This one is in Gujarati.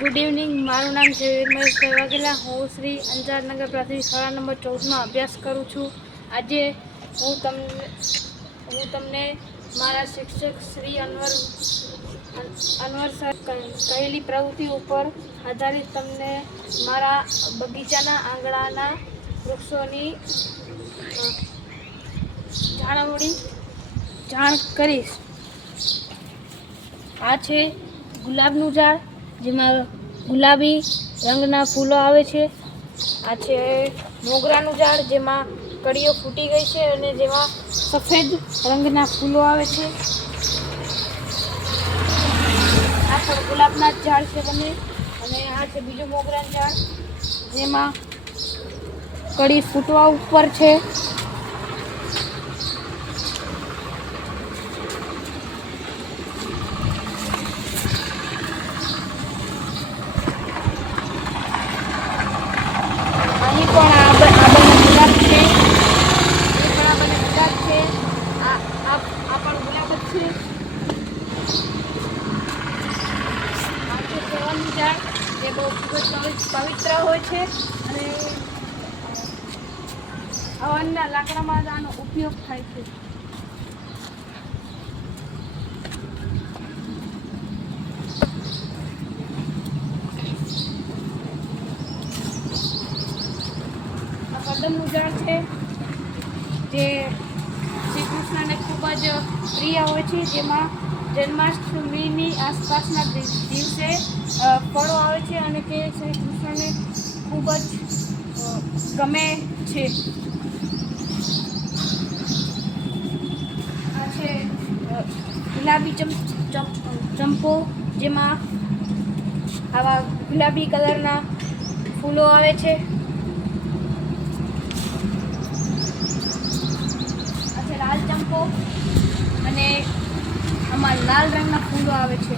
Good evening. મારું નામ છે વીર મહેશભાઈ વાઘેલા. હું શ્રી અંજારનગર પ્રાથમિક શાળા નંબર 14માં અભ્યાસ કરું છું. આજે હું તમને મારા શિક્ષક શ્રી અનવર સર કહેલી પ્રવૃત્તિ ઉપર આધારિત તમને મારા બગીચાના આંગણાના વૃક્ષોની જાણ કરીશ. આ છે ગુલાબનું ઝાડ, જેમાં ગુલાબી રંગના ફૂલો આવે છે. આ છે મોગરાનું ઝાડ, જેમાં કળીઓ ફૂટી ગઈ છે અને જેમાં સફેદ રંગના ફૂલો આવે છે. આ પણ ગુલાબના ઝાડ છે બંને. અને આ છે બીજું મોગરાનું ઝાડ, જેમાં કળી ફૂટવા ઉપર છે. અહીં પણ આ બંને ગુલાબ છે. આ પણ ગુલાબ જ છે. આ છે સેવનનું ઝાડ, જે બહુ ખૂબ જ પવિત્ર હોય છે અને હવનના લાકડામાં આનો ઉપયોગ થાય છે. કદમનું ઝાડ છે, જે શ્રી કૃષ્ણને ખૂબ જ પ્રિય હોય છે, જેમાં જન્માષ્ટમીની આસપાસના દિવસે ફળો આવે છે અને તે શ્રી કૃષ્ણને ખૂબ જ ગમે છે. આ છે ગુલાબી ચંપો, જેમાં આવા ગુલાબી કલરના ફૂલો આવે છે. લાલ ચંપો, અને આમાં લાલ રંગના ફૂલો આવે છે.